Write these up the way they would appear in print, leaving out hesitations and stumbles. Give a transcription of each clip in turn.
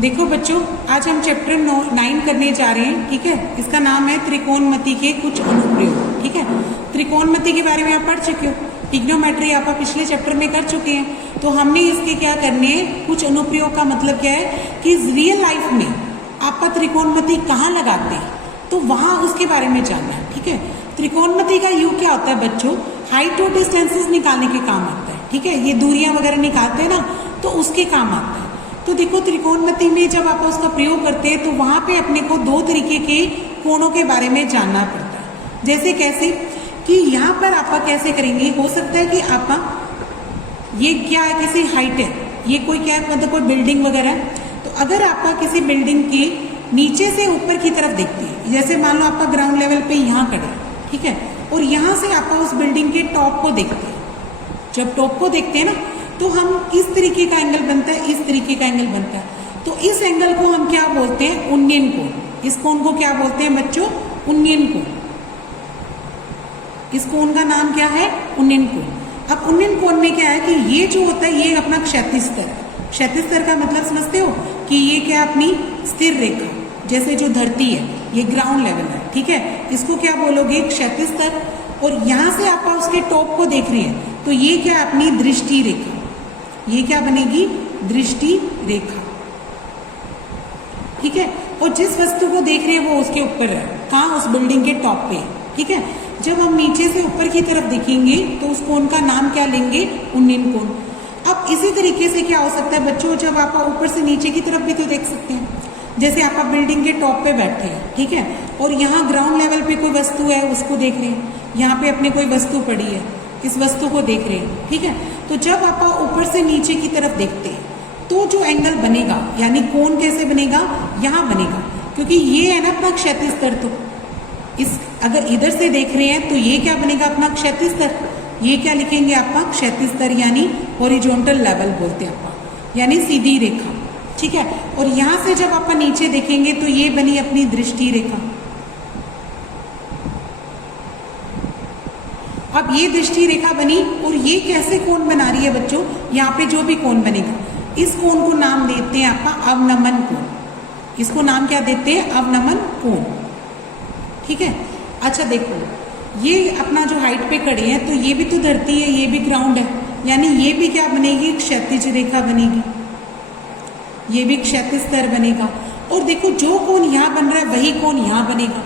देखो बच्चों, आज हम चैप्टर 9 करने जा रहे हैं। ठीक है, इसका नाम है त्रिकोणमिति के कुछ अनुप्रयोग। ठीक है, त्रिकोणमिति के बारे में आप पढ़ चुके हो, ट्रिग्नोमेट्री आप पिछले चैप्टर में कर चुके हैं। तो हमने इसके क्या करने हैं, कुछ अनुप्रयोग का मतलब क्या है कि रियल लाइफ में आप त्रिकोणमिति कहाँ लगाते हैं, तो वहां उसके बारे में जानना है। ठीक है, त्रिकोणमिति का यूज क्या होता है बच्चों, हाइट और डिस्टेंसेस निकालने के काम आता है। ठीक है, ये दूरियां वगैरह निकालते हैं ना, तो उसके काम आता है। तो देखो, त्रिकोणमिति में जब आप उसका प्रयोग करते हैं तो वहां पे अपने को दो तरीके के कोणों के बारे में जानना पड़ता है। जैसे कैसे कि यहाँ पर आप कैसे करेंगे, हो सकता है कि आप ये क्या है, किसी हाइट है, ये कोई क्या है, मतलब कोई बिल्डिंग वगैरह है। तो अगर आप किसी बिल्डिंग के नीचे से ऊपर की तरफ देखते हैं, जैसे मान लो आप ग्राउंड लेवल पे यहाँ खड़े हैं, ठीक है, और यहाँ से आप उस बिल्डिंग के टॉप को देखते हैं। जब टॉप को देखते हैं ना, तो हम किस तरीके का एंगल बनता है, इस तरीके का एंगल बनता है। तो इस एंगल को हम क्या बोलते हैं, उन्नयन कोण। इस कोण को क्या बोलते हैं बच्चों, उन्नयन कोण। इस कोण का नाम क्या है, उन्नयन कोण। अब उन्नयन कोण में क्या है कि ये जो होता है ये अपना क्षैतिज स्तर है। क्षैतिज स्तर का मतलब समझते हो कि ये क्या, अपनी स्थिर रेखा, जैसे जो धरती है ये ग्राउंड लेवल है। ठीक है, इसको क्या बोलोगे, क्षैतिज स्तर। और यहां से आप उसके टॉप को देख रहे हैं तो ये क्या, अपनी दृष्टि रेखा। ये क्या बनेगी, दृष्टि रेखा। ठीक है, और जिस वस्तु को देख रहे हैं वो उसके ऊपर है, कहाँ, उस बिल्डिंग के टॉप पे। ठीक है, जब हम नीचे से ऊपर की तरफ देखेंगे तो उस कोण का नाम क्या लेंगे, उन्नयन कोण। अब इसी तरीके से क्या हो सकता है बच्चों, जब आप ऊपर से नीचे की तरफ भी तो देख सकते हैं। जैसे आप बिल्डिंग के टॉप पे बैठे हैं, ठीक है, और यहाँ ग्राउंड लेवल पे कोई वस्तु है उसको देख रहे हैं। यहाँ पे अपने कोई वस्तु पड़ी है, इस वस्तु को देख रहे हैं। ठीक है, तो जब आप ऊपर से नीचे की तरफ देखते हैं तो जो एंगल बनेगा, यानी कोण कैसे बनेगा, यहाँ बनेगा, क्योंकि ये है ना अपना क्षैतिज स्तर। तो इस अगर इधर से देख रहे हैं तो ये क्या बनेगा, अपना क्षैतिज स्तर। ये क्या लिखेंगे आपका, क्षैतिज स्तर, यानी हॉरिजॉन्टल लेवल बोलते हैं आप, यानी सीधी रेखा। ठीक है, और यहां से जब आप नीचे देखेंगे तो ये बनी अपनी दृष्टि रेखा। अब ये दृष्टि रेखा बनी, और ये कैसे कोण बना रही है बच्चों, यहाँ पे जो भी कोण बनेगा, इस कोण को नाम देते हैं आपका अवनमन कोण। इसको नाम क्या देते हैं, अवनमन कोण। ठीक है, अच्छा देखो, ये अपना जो हाइट पे खड़े हैं तो ये भी तो धरती है, ये भी ग्राउंड है, यानी ये भी क्या बनेगी, क्षैतिज रेखा बनेगी, ये भी क्षैतिज स्तर बनेगा। और देखो, जो कोण यहाँ बन रहा है वही कोण यहाँ बनेगा,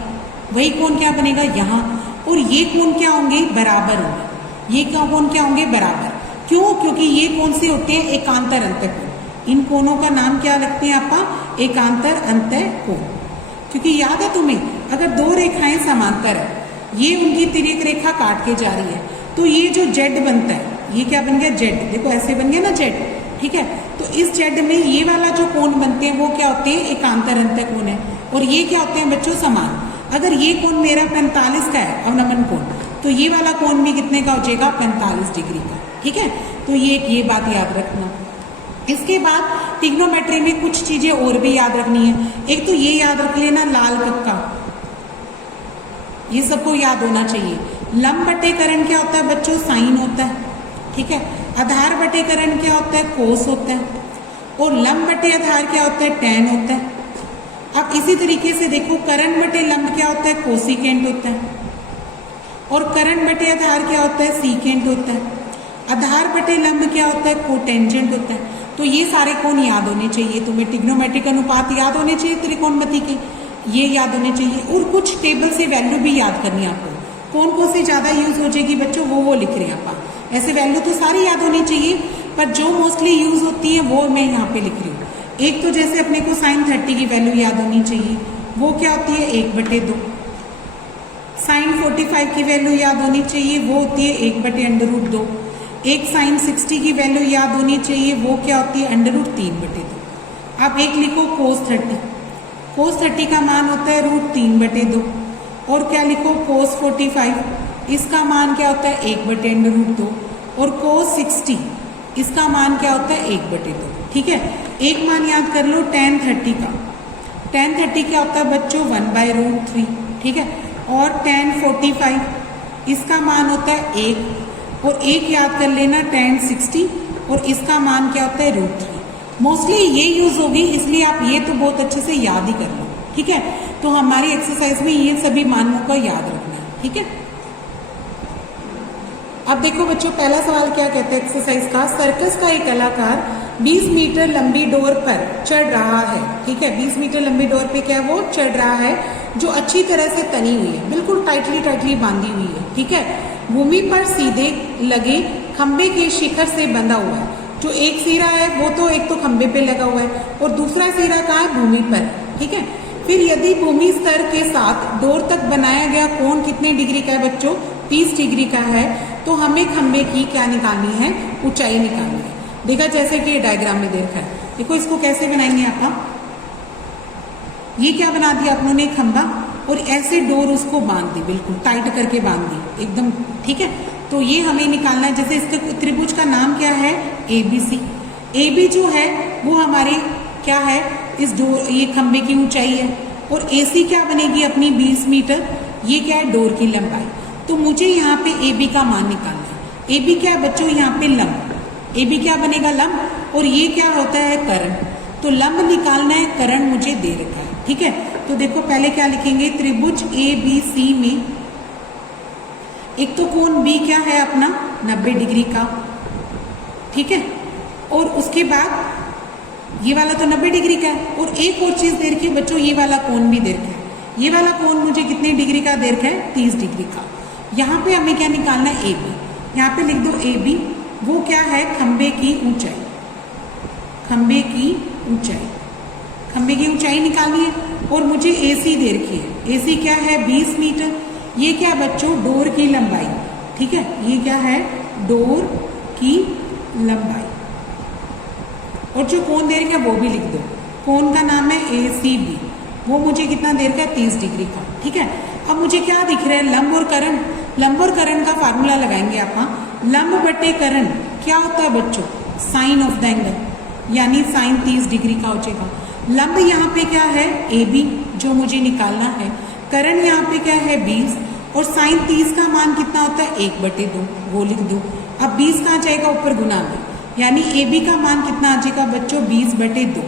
वही कोण क्या बनेगा यहाँ, और ये कोण क्या होंगे, बराबर होंगे। ये क्या कोण क्या होंगे, बराबर। क्यों, क्योंकि ये कौन से होते हैं, एकांतर अंतः कोण। इन कोणों का नाम क्या रखते हैं आप, एकांतर अंतः कोण। क्योंकि याद है तुम्हें, अगर दो रेखाएं समांतर है, ये उनकी तिर्यक रेखा काट के जा रही है, तो ये जो जेड बनता है, ये क्या बन गया, जेड। देखो ऐसे बन गया ना जेड। ठीक है, तो इस जेड में ये वाला जो कोण बनते हैं वो क्या होते हैं, एकांतर अंतः कोण है। और ये क्या होते हैं बच्चों, समान। अगर ये कोण मेरा 45 का है, अवनमन कोण, तो ये वाला कोण भी कितने का हो जाएगा, 45 डिग्री का। ठीक है, तो ये बात याद रखना। इसके बाद ट्रिग्नोमेट्री में कुछ चीजें और भी याद रखनी है। एक तो ये याद रख लेना, लाल कक्का, ये सबको याद होना चाहिए। लंब बटे करण क्या होता है बच्चों, साइन होता है। ठीक है, आधार बटे करण क्या होता है, कोस होता है। और लंब बटे आधार क्या होता है, टैन होता है। अब इसी तरीके से देखो, करण बटे लंब क्या होता है, कोसिकेंट होता है। और करण बटे आधार क्या होता है, सीकेंट होता है। आधार बटे लंब क्या होता है, कोटेंजेंट होता है। तो ये सारे कोण याद होने चाहिए तुम्हें, ट्रिग्नोमेट्रिक अनुपात याद होने चाहिए त्रिकोणमिति के, ये याद होने चाहिए। और कुछ टेबल से वैल्यू भी याद करनी है आपको, कौन से ज्यादा यूज हो जाएगी बच्चों, वो लिख रहे हैं आप। ऐसे वैल्यू तो सारी याद होनी चाहिए, पर जो मोस्टली यूज होती है वो मैं यहाँ पे लिख रही हूँ। एक तो जैसे अपने को sin 30 की वैल्यू याद होनी चाहिए, वो क्या होती है, 1/2। sin 45 की वैल्यू याद होनी चाहिए, वो होती है 1/√2। एक sin 60 की वैल्यू याद होनी चाहिए, वो क्या होती है, √3/2। अब एक लिखो cos 30, cos 30 का मान होता है √3/2। और क्या लिखो, cos 45, इसका मान क्या होता है, 1/√2। और cos 60, इसका मान क्या होता है, 1/2। ठीक है, एक मान याद कर लो tan 30 का। tan 30 क्या होता है बच्चों, 1/√3। ठीक है, और tan 45, इसका मान होता है 1। और एक याद कर लेना tan 60, और इसका मान क्या होता है, √3। मोस्टली ये यूज होगी, इसलिए आप ये तो बहुत अच्छे से याद ही कर लो, ठीक है। तो हमारी एक्सरसाइज में ये सभी मानों का याद रखना है, ठीक है। अब देखो बच्चों, पहला सवाल क्या कहते हैं एक्सरसाइज का, सर्कस का एक कलाकार 20 मीटर लंबी डोर पर चढ़ रहा है, ठीक है। 20 मीटर लंबी डोर पे क्या वो चढ़ रहा है, जो अच्छी तरह से तनी हुई है, बिल्कुल टाइटली बांधी हुई है, ठीक है। भूमि पर सीधे लगे खंबे के शिखर से बंधा हुआ है। जो एक सिरा है वो तो एक तो खंबे पे लगा हुआ है और दूसरा सिरा कहाँ है, भूमि पर, ठीक है। फिर यदि भूमि स्तर के साथ डोर तक बनाया गया कोण कितने डिग्री का है बच्चों, 30 डिग्री का है, तो हमें खंबे की क्या निकालनी है, ऊंचाई निकालनी है। देखा जैसे कि डायग्राम में देखा है, देखो इसको कैसे बनाएंगे आप, ये क्या बना दिया आप लोगों ने, खंबा, और ऐसे डोर उसको बांध दी, बिल्कुल टाइट करके बांध दी एकदम, ठीक है। तो ये हमें निकालना है, जैसे इसके त्रिभुज का नाम क्या है, ABC। AB जो है वो हमारे क्या है, इस डोर, ये खंबे की ऊंचाई है, और AC क्या बनेगी अपनी 20 मीटर, ये क्या है, डोर की लंबाई। तो मुझे यहाँ पे AB का मान निकालना है। AB क्या बच्चों, यहाँ पे लंब, AB क्या बनेगा, लंब, और ये क्या होता है, कर्ण। तो लंब निकालना है, कर्ण मुझे दे रखा है, ठीक है। तो देखो पहले क्या लिखेंगे, त्रिभुज ABC में एक तो कोण B क्या है अपना 90 डिग्री का, ठीक है, और उसके बाद ये वाला तो 90 डिग्री का है, और एक और चीज दे रखी है बच्चों, ये वाला कोण भी दे रखा है। ये वाला कोण मुझे कितने डिग्री का दे रखा है, 30 डिग्री का। यहाँ पे हमें क्या निकालना है, AB। यहाँ पे लिख दो AB, वो क्या है, खंबे की ऊंचाई, खंबे की ऊंचाई, खंबे की ऊंचाई निकालनी है। और मुझे AC दे रखी है, AC क्या है, 20 मीटर। ये क्या बच्चों, डोर की लंबाई, ठीक है, ये क्या है, डोर की लंबाई। और जो कोण दे रखा है वो भी लिख दो, कोण का नाम है ACB, वो मुझे कितना दे रखा है, 30 डिग्री का, ठीक है। अब मुझे क्या दिख रहा है, लंब और कर्ण। लंब और कर्ण का फार्मूला लगाएंगे आप, लंब बटे कर्ण क्या होता है बच्चों, साइन ऑफ द एंगल, यानी साइन 30 डिग्री का हो जाएगा। लंब यहाँ पे क्या है, AB जो मुझे निकालना है, कर्ण यहाँ पे क्या है 20, और साइन 30 का मान कितना होता है, 1/2, वो लिख दो। अब 20 कहाँ जाएगा, ऊपर गुना में, यानी AB का मान कितना आ जाएगा बच्चों, 20/2।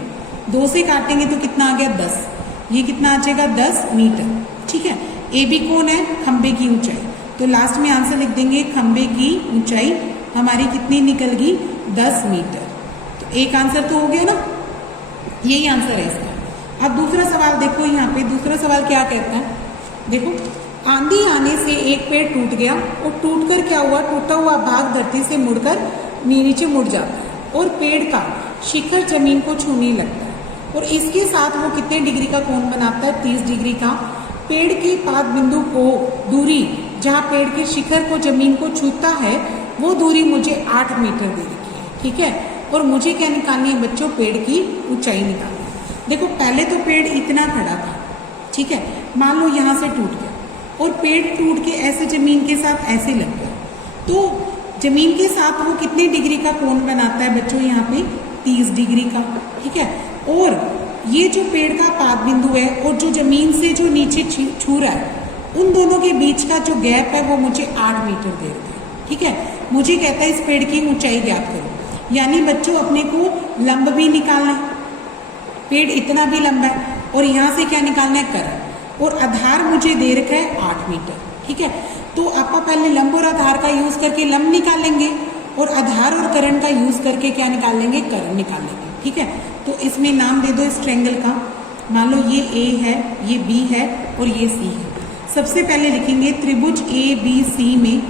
2 से काटेंगे तो कितना आ गया, 10। ये कितना आ जाएगा, 10 मीटर, ठीक है। AB कौन है, खंबे की ऊंचाई। तो लास्ट में आंसर लिख देंगे, खंबे की ऊंचाई हमारी कितनी निकल गई, 10 मीटर। तो एक आंसर तो हो गया ना, यही आंसर है इसका। अब दूसरा सवाल देखो, यहाँ पे दूसरा सवाल क्या कहता है, देखो, आंधी आने से एक पेड़ टूट गया, और टूटकर क्या हुआ, टूटा हुआ भाग धरती से मुड़कर नीचे मुड़ जाता है, और पेड़ का शिखर जमीन को छूने लगता है, और इसके साथ वो कितने डिग्री का कोण बनाता है, 30 डिग्री का। पेड़ के पाद बिंदु को दूरी, जहाँ पेड़ के शिखर को जमीन को छूता है, वो दूरी मुझे 8 मीटर दे रखी है, ठीक है। और मुझे क्या निकालनी है बच्चों, पेड़ की ऊंचाई निकालनी है। देखो पहले तो पेड़ इतना खड़ा था, ठीक है, मान लो यहाँ से टूट गया, और पेड़ टूट के ऐसे जमीन के साथ ऐसे लग गया, तो जमीन के साथ वो कितने डिग्री का कोण बनाता है बच्चों, यहाँ पे 30 डिग्री का, ठीक है। और ये जो पेड़ का पाद बिंदु है और जो जमीन से जो नीचे छू रहा है, उन दोनों के बीच का जो गैप है वो मुझे 8 मीटर दे रहा है, ठीक है। मुझे कहता है इस पेड़ की ऊंचाई ज्ञात करो, यानी बच्चों अपने को लंब भी निकालना है, पेड़ इतना भी लंबा है, और यहाँ से क्या निकालना है, कर्ण, और आधार मुझे दे रखा है 8 मीटर, ठीक है। तो आप पहले लंब और आधार का यूज करके लंब निकालेंगे, और आधार और कर्ण का यूज करके क्या निकाल लेंगे, कर्ण निकाल लेंगे, ठीक है। तो इसमें नाम दे दो इस ट्रायंगल का, मान लो ये A है, ये B है, और ये C है। सबसे पहले लिखेंगे त्रिभुज ABC में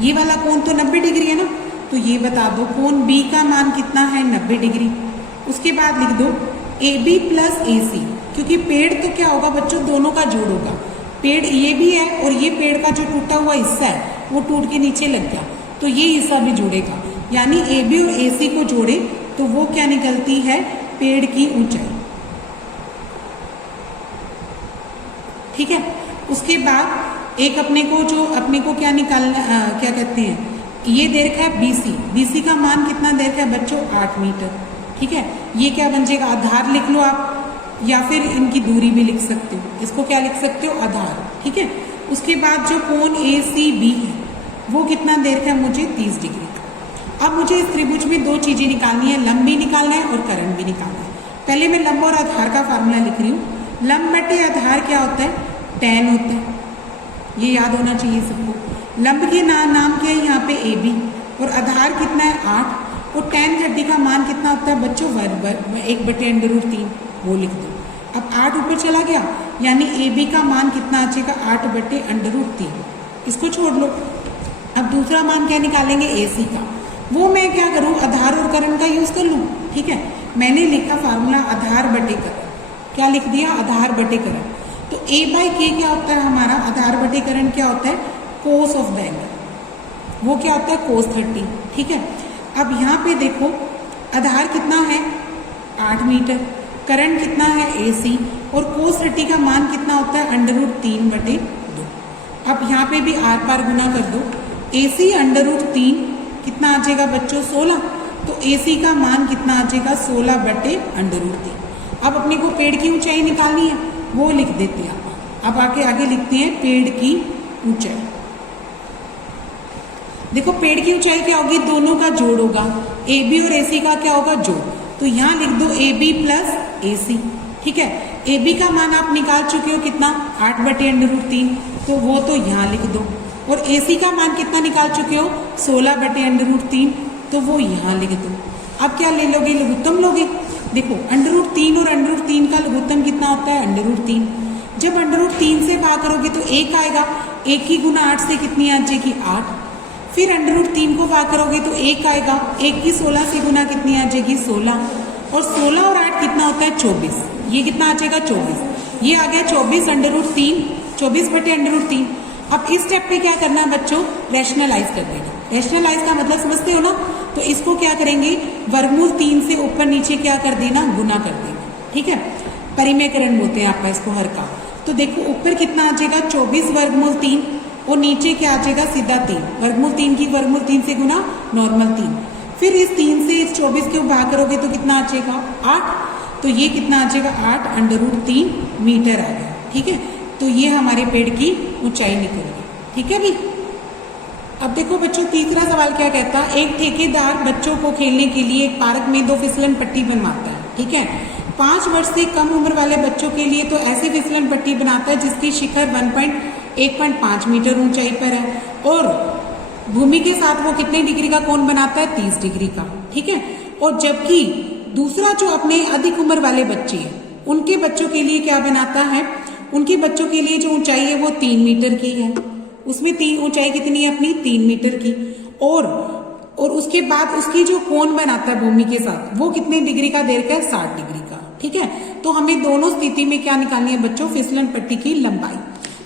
ये वाला कोण तो 90 डिग्री है ना, तो ये बता दो कोण B का मान कितना है, 90 डिग्री। उसके बाद लिख दो AB प्लस AC, क्योंकि पेड़ तो क्या होगा बच्चों, दोनों का जोड़ होगा। पेड़ ये भी है, और ये पेड़ का जो टूटा हुआ हिस्सा है वो टूट के नीचे लग गया, तो ये हिस्सा भी जुड़ेगा, यानी AB और AC को जोड़े तो वो क्या निकलती है, पेड़ की ऊंचाई, ठीक है। उसके बाद एक अपने को क्या निकालना, क्या कहते हैं, ये दे रखा है BC का मान कितना दे रखा है बच्चों, 8 मीटर, ठीक है। ये क्या बन जाएगा, आधार लिख लो आप, या फिर इनकी दूरी भी लिख सकते हो, इसको क्या लिख सकते हो, आधार, ठीक है। उसके बाद जो कोण ACB है वो कितना दे रखा है मुझे, 30 डिग्री का। अब मुझे इस त्रिभुज में दो चीजें निकालनी है, लंब भी निकालना है और करण भी निकालना है। पहले मैं लंब और आधार का फार्मूला लिख रही हूँ। लंब बटे आधार क्या होता है, tan होता है, ये याद होना चाहिए सबको। लंब के नाम क्या है यहाँ पे AB, और आधार कितना है 8, और tan 30 का मान कितना होता है बच्चों, 1/√3, वो लिख दो। अब 8 ऊपर चला गया, यानी AB का मान कितना आ जाएगा, 8/√3, इसको छोड़ लो। अब दूसरा मान क्या निकालेंगे, AC का। वो मैं क्या करूँ, आधार और करण का यूज कर लूँ, ठीक है। मैंने लिखा फार्मूला आधार बटे करण, क्या लिख दिया, आधार बटे करण। तो A/K क्या होता है हमारा, आधार बटे करण क्या होता है, कोस ऑफ द एंगल, वो क्या होता है cos 30, ठीक है। अब यहाँ पे देखो आधार कितना है 8 मीटर, करण कितना है AC, और cos 30 का मान कितना होता है √3/2। अब यहाँ पे भी आर पार गुना कर दो, AC √3 कितना आ जाएगा बच्चों 16, तो AC का मान कितना आ जाएगा 16/√3। अब अपने को पेड़ की ऊंचाई निकालनी है, वो लिख देते हैं। अब आगे लिखते हैं पेड़ की ऊंचाई। देखो पेड़ की ऊंचाई क्या होगी, दोनों का जोड़ होगा, AB और AC का क्या होगा, जोड़। तो यहाँ लिख दो AB + AC, ठीक है। AB का मान आप निकाल चुके हो कितना, 8/√3, तो वो तो यहाँ लिख दो। और AC का मान कितना निकाल चुके हो, 16/√3, तो वो यहाँ लिख दो। अब क्या ले लोगे, लघुत्तम लोगे। देखो √3 और √3 का लघुत्तम कितना होता है, √3। जब √3 से भाग करोगे तो 1 आएगा, 1 की गुना 8 से कितनी आ जाएगी, 8। फिर √3 को भाग करोगे तो 1 आएगा, 1 की 16 से गुना कितनी आ जाएगी, 16। और 16 और 8 कितना होता है, 24। ये कितना आ जाएगा, 24। ये आ गया 24/3, 24/√3। अब इस स्टेप पे क्या करना है बच्चों, रैशनलाइज कर देना। रैशनलाइज का मतलब समझते हो ना, तो इसको क्या करेंगे, वर्गमूल 3 से ऊपर नीचे क्या कर देना, गुना कर देना, ठीक है। परिमेयकरण बोलते हैं आपका इसको हर का। तो देखो ऊपर कितना आ जाएगा, 24/3, और नीचे क्या आ जाएगा, सीधा 3। वर्गमूल 3 की वर्गमूल 3 से गुना, नॉर्मल 3। फिर इस 3 से इस 24 को भाग करोगे तो कितना आ जाएगा, 8। तो ये कितना आ जाएगा, 8/3 मीटर आ गया, ठीक है। तो ये हमारे पेड़ की ऊंचाई निकल गई, ठीक है भी। अब देखो बच्चों तीसरा सवाल क्या कहता है, एक ठेकेदार बच्चों को खेलने के लिए एक पार्क में 2 फिसलन पट्टी बनवाता है, ठीक है। 5 वर्ष से कम उम्र वाले बच्चों के लिए तो ऐसी फिसलन पट्टी बनाता है जिसकी शिखर 1.5 मीटर ऊंचाई पर है, और भूमि के साथ वो कितने डिग्री का कोण बनाता है, 30 डिग्री का, ठीक है। और जबकि दूसरा जो अपने अधिक उम्र वाले बच्चे हैं उनके बच्चों के लिए क्या बनाता है, उनके बच्चों के लिए जो ऊंचाई है वो 3 मीटर की है, उसमें ऊंचाई कितनी है अपनी, 3 मीटर की। और उसके बाद उसकी जो कोण बनाता है भूमि के साथ वो कितने डिग्री का दे रखा है, 60 डिग्री का, ठीक है। तो हमें दोनों स्थिति में क्या निकालनी है बच्चों, फिसलन पट्टी की लंबाई।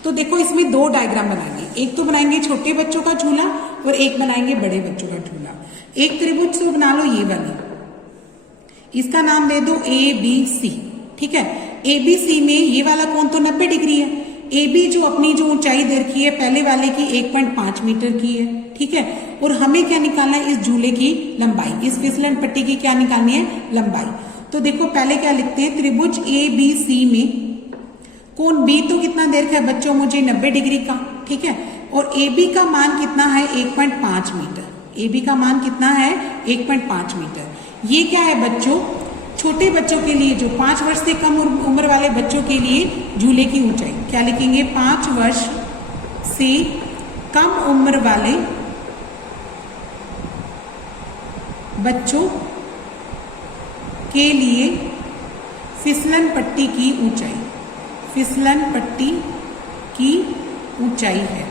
तो देखो इसमें 2 डायग्राम बनाएंगे, एक तो बनाएंगे छोटे बच्चों का झूला और एक बनाएंगे बड़े बच्चों का झूला। एक त्रिभुज से बना लो ये वाली, इसका नाम दे दो ABC, ठीक है। ABC में ये वाला कोण तो 90 डिग्री है, AB जो अपनी जो ऊंचाई दे रखी है पहले वाले की 1.5 मीटर की है, ठीक है। और हमें क्या निकालना है, इस झूले की लंबाई, इस फिसलन पट्टी की क्या निकालनी है, लंबाई। तो देखो पहले क्या लिखते हैं, त्रिभुज ABC में कोण B तो कितना दे रखा है बच्चों मुझे, 90 डिग्री का, ठीक है। और AB का मान कितना है, 1.5 मीटर। AB का मान कितना है, 1.5 मीटर। ये क्या है बच्चों, छोटे बच्चों के लिए, जो 5 वर्ष से कम उम्र वाले बच्चों के लिए झूले की ऊंचाई क्या लिखेंगे, 5 वर्ष से कम उम्र वाले बच्चों के लिए फिसलन पट्टी की ऊंचाई, फिसलन पट्टी की ऊंचाई है,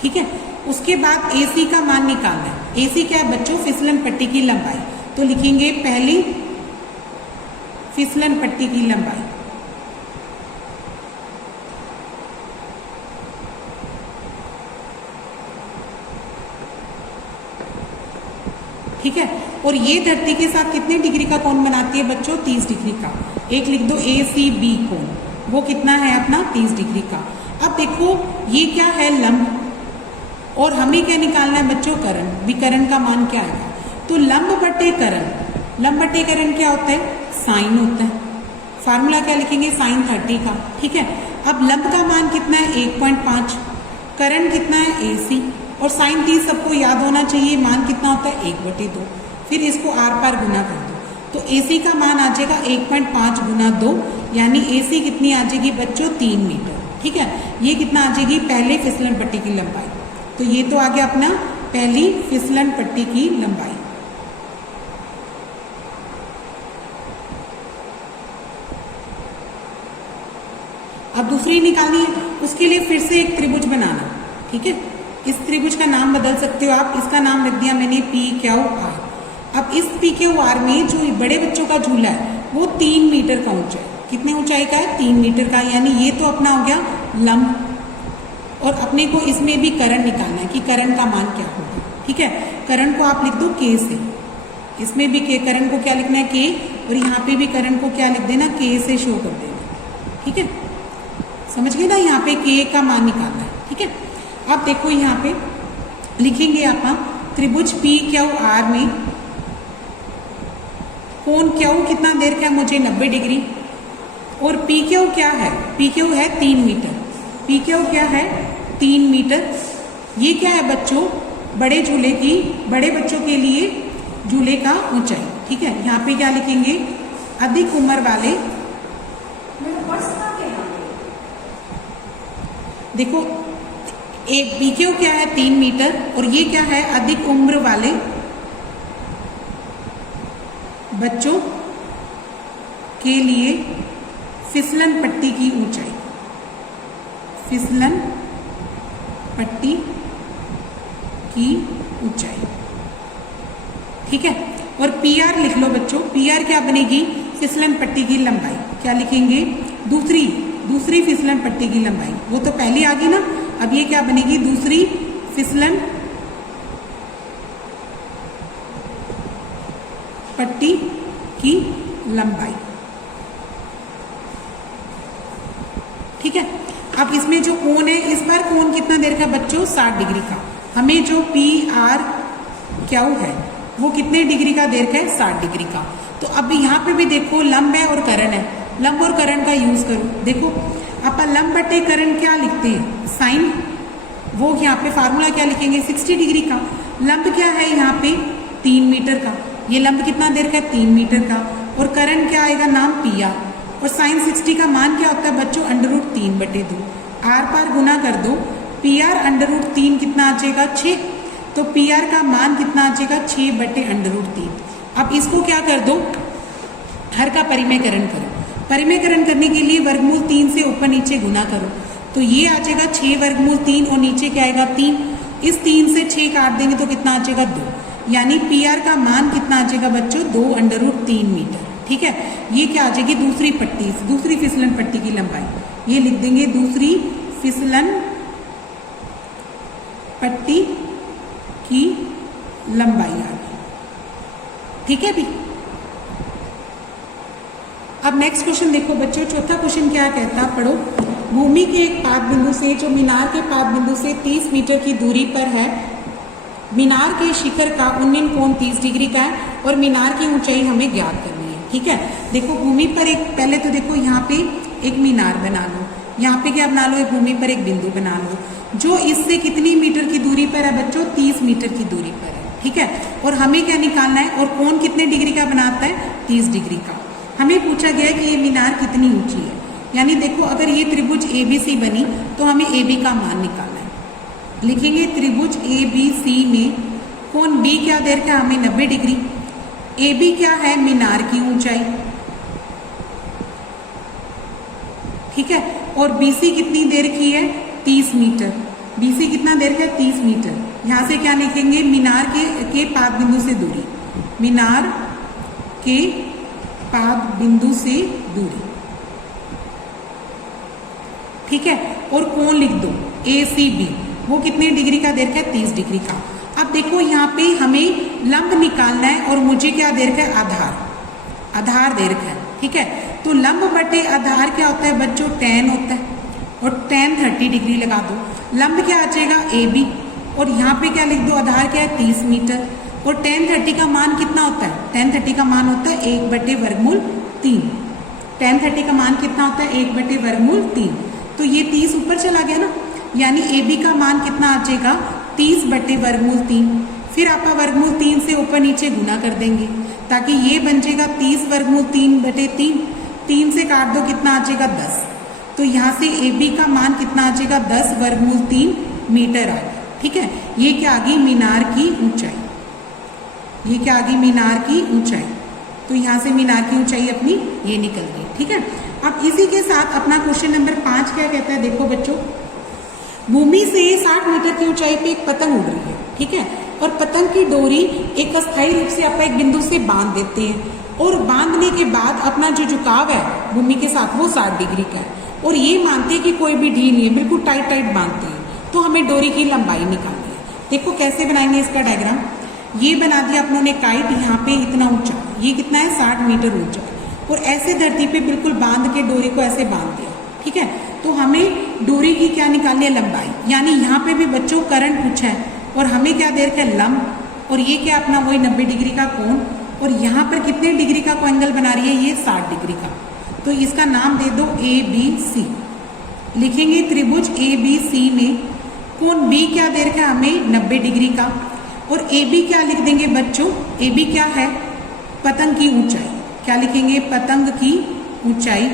ठीक है। उसके बाद AC का मान निकालना है। AC क्या है बच्चों, फिसलन पट्टी की लंबाई। तो लिखेंगे पहली फिसलन पट्टी की लंबाई, ठीक है। और ये धरती के साथ कितने डिग्री का कोण बनाती है बच्चों, 30 डिग्री का। एक लिख दो ACB कोण, वो कितना है अपना, 30 डिग्री का। अब देखो ये क्या है, लंब, और हमें क्या निकालना है बच्चों, करण। विकर्ण का मान क्या आएगा, तो लंब बटे करण, लंब बटे करण क्या होता है, साइन होता है। फार्मूला क्या लिखेंगे, sin 30 का, ठीक है। अब लंब का मान कितना है, 1.5, करण कितना है AC, और साइन 30 सबको याद होना चाहिए, मान कितना होता है 1/2। फिर इसको आर पार गुना कर दो तो AC का मान आ जाएगा 1.5 गुना 2, यानी AC कितनी आ जाएगी बच्चों 3 मीटर। ठीक है, ये कितना आ जाएगी पहले फिसलन पट्टी की लंबाई। तो ये तो आ गया अपना पहली फिसलन पट्टी की लंबाई। अब दूसरी निकालनी है, उसके लिए फिर से एक त्रिभुज बनाना। ठीक है, इस त्रिभुज का नाम बदल सकते हो आप, इसका नाम रख दिया मैंने PQR। अब इस PQR में जो बड़े बच्चों का झूला है वो 3 मीटर का ऊंचा है। कितने ऊंचाई का है 3 मीटर का, यानी ये तो अपना हो गया लंब। और अपने को इसमें भी करण निकालना है कि करण का मान क्या होगा। ठीक है, करण को आप लिख दो K से, इसमें भी K, करण को क्या लिखना है K, और यहाँ पे भी करण को क्या लिख देना K से शो कर देना। ठीक है, समझ गए ना, यहाँ पे K का मान निकालना है। ठीक है, अब देखो यहाँ पे लिखेंगे आप त्रिभुज PQR में कोण Q कितना दे रखा है मुझे 90 डिग्री, और PQ क्या है, PQ है 3 मीटर। PQ क्या है 3 मीटर। ये क्या है बच्चों बड़े झूले की, बड़े बच्चों के लिए झूले का ऊंचाई। ठीक है, यहाँ पे क्या लिखेंगे अधिक उम्र वाले, देखो एक PQ क्या है 3 मीटर, और ये क्या है अधिक उम्र वाले बच्चों के लिए फिसलन पट्टी की ऊंचाई, फिसलन पट्टी की ऊंचाई। ठीक है, और PR लिख लो बच्चों, PR क्या बनेगी फिसलन पट्टी की लंबाई। क्या लिखेंगे दूसरी फिसलन पट्टी की लंबाई, वो तो पहली आ गई ना, अब ये क्या बनेगी दूसरी फिसलन पट्टी की लंबाई। ठीक है, अब इसमें जो कोण है, इस बार कोण कितना देर का बच्चों 60 डिग्री का। हमें जो PRQ है वो कितने डिग्री का देर का है 60 डिग्री का। तो अब यहाँ पे भी देखो लंब है और करण है, लंब और करण का यूज करो। देखो अपन लंब बटे करण क्या लिखते हैं साइन, वो यहाँ पे फार्मूला क्या लिखेंगे 60 डिग्री का। लंब क्या है यहाँ पे 3 मीटर का, ये लंब कितना देर का है 3 मीटर का, और करण क्या आएगा नाम PR, और साइन 60 का मान क्या होता है बच्चों √3/2। आर पार गुना कर दो, PR √3 कितना आ जाएगा 6, तो PR का मान कितना आ जाएगा 6/√3। अब इसको क्या कर दो हर का परिमेयकरण करो। परिमेयकरण करने के लिए वर्गमूल 3 से ऊपर नीचे गुना करो, तो ये आ जाएगा 6 वर्गमूल 3 और नीचे क्या आएगा 3। इस 3 से 6 काट देंगे तो कितना आ जाएगा 2, यानी PR का मान कितना आ जाएगा बच्चों 2√3 मीटर। ठीक है, ये क्या आ जाएगी दूसरी पट्टी, दूसरी फिसलन पट्टी की लंबाई। ये लिख देंगे दूसरी फिसलन पट्टी की लंबाई आ गई। ठीक है भी। अब नेक्स्ट क्वेश्चन देखो बच्चों, चौथा क्वेश्चन क्या कहता है पढ़ो। भूमि के एक पाद बिंदु से जो मीनार के पाद बिंदु से 30 मीटर की दूरी पर है, मीनार के शिखर का उन्नयन कोण 30 डिग्री का है और मीनार की ऊंचाई हमें ज्ञात करनी है। ठीक है, देखो भूमि पर एक, पहले तो देखो यहाँ पे एक मीनार बना लो, यहाँ पे क्या बना लो एक भूमि पर एक बिंदु बना लो जो इससे कितनी मीटर की दूरी पर है बच्चों 30 मीटर की दूरी पर है। ठीक है, और हमें क्या निकालना है, और कोण कितने डिग्री का बनाता है 30 डिग्री का। हमें पूछा गया है कि ये मीनार कितनी ऊंची है, यानी देखो अगर ये त्रिभुज ABC बनी तो हमें AB का मान निकालना है। लिखेंगे त्रिभुज ABC में कोण B क्या देर का हमें 90 डिग्री, AB क्या है मीनार की ऊंचाई। ठीक है, और BC कितनी देर की है 30 मीटर। BC कितना देर का है 30 मीटर। यहाँ से क्या लिखेंगे मीनार के पाद बिंदु से दूरी, मीनार के पाद बिंदु से दूरी। ठीक है, और कोण लिख दो ACB, वो कितने डिग्री का देर का है 30 डिग्री का। अब देखो यहाँ पे हमें लंब निकालना है और मुझे क्या देर का है आधार देर का है। ठीक है, तो लंब बटे आधार क्या होता है बच्चों tan होता है, और tan 30 डिग्री लगा दो। लंब क्या आ जाएगा AB, और यहाँ पे क्या लिख दो आधार क्या है 30 मीटर, और tan 30 का मान कितना होता है, tan 30 का मान होता है 1/√3। tan 30 का मान कितना होता है 1/√3, तो ये 30 ऊपर चला गया ना, यानी AB का मान कितना आ जाएगा 30 बटे वर्गमूल 3। फिर आप वर्गमूल 3 से ऊपर नीचे गुना कर देंगे ताकि ये बन जाएगा 30 वर्गमूल 3 बटे 3। 3 से काट दो, कितना आ जाएगा 10। तो यहाँ से ए बी का मान कितना आ जाएगा 10 वर्गमूल 3 मीटर आ। ठीक है, ये क्या आ गई मीनार की ऊंचाई, ये क्या आ गई मीनार की ऊंचाई। तो यहाँ से मीनार की ऊंचाई अपनी ये निकल गई। ठीक है, अब इसी के साथ अपना क्वेश्चन नंबर 5 क्या कहता है, देखो बच्चों, भूमि से 60 मीटर की ऊंचाई पे एक पतंग उड़ रही है। ठीक है, और पतंग की डोरी एक अस्थायी रूप से आप एक बिंदु से बांध देते हैं और बांधने के बाद अपना जो झुकाव है भूमि के साथ वो 60 डिग्री का है और ये मानते हैं कि कोई भी ढील नहीं है, बिल्कुल टाइट टाइट बांधते हैं। तो हमें डोरी की लंबाई निकालनी है। देखो कैसे बनाएंगे इसका डायग्राम। ये बना दिया अपनों ने काइट, यहाँ पे इतना ऊंचा, ये कितना है 60 मीटर ऊंचा, और ऐसे धरती पे बिल्कुल बांध के डोरी को ऐसे बांध दिया। ठीक है, तो हमें डोरी की क्या निकालनी है, लंबाई। यानी यहाँ पे भी बच्चों करंट पूछा है और हमें क्या दे रखा है, लंब, और ये क्या अपना वही 90 डिग्री का कोण, और यहाँ पर कितने डिग्री का एंगल बना रही है, ये 60 डिग्री का। तो इसका नाम दे दो ABC। लिखेंगे त्रिभुज ABC में कोण B क्या दे रखा है हमें, 90 डिग्री का, और AB क्या लिख देंगे बच्चों, AB क्या है, पतंग की ऊंचाई। क्या लिखेंगे, पतंग की ऊंचाई।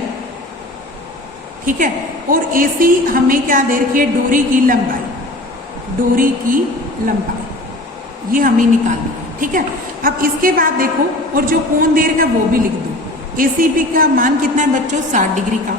ठीक है, और AC हमें क्या दे रखी है, डोरी की लंबाई, डोरी की लंबाई, ये हमें निकालनी है। ठीक है, अब इसके बाद देखो, और जो कोण दे रखा है वो भी लिख दो। ACB का मान कितना है बच्चों, 60 डिग्री का।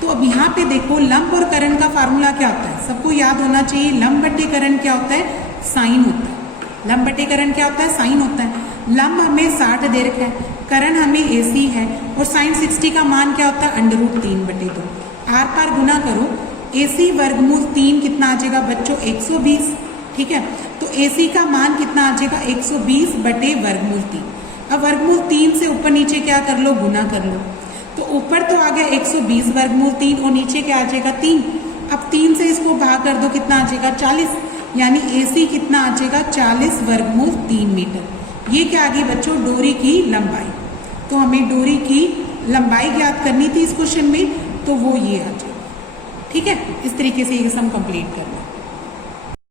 तो अब यहाँ पे देखो लंब और करण का फार्मूला क्या होता है, सबको याद होना चाहिए। लंब बटे करण क्या होता है, साइन होता है। लंब बटे करण क्या होता है, साइन होता है। लंब हमें 60 दे रखा है, करण हमें AC है, और साइन 60 का मान क्या होता है, √3 बटे 2। आर पार गुना करो, AC वर्गमूल 3 कितना आ जाएगा बच्चों, 120। ठीक है, तो AC का मान कितना आ जाएगा, 120 बटे वर्गमूल 3। अब वर्गमूल 3 से ऊपर नीचे क्या कर लो, गुना कर लो। तो ऊपर तो आ गया 120 वर्गमूल 3 और नीचे क्या आ जाएगा 3। अब 3 से इसको भाग कर दो, कितना आ जाएगा 40। यानी AC कितना आ जाएगा, 40 वर्गमूल 3 मीटर। ये क्या आ गई बच्चों, डोरी की लंबाई। तो हमें डोरी की लंबाई ज्ञात करनी थी इस क्वेश्चन में, तो वो ये आ जाएगा। ठीक है, इस तरीके से ये सम कंप्लीट करना।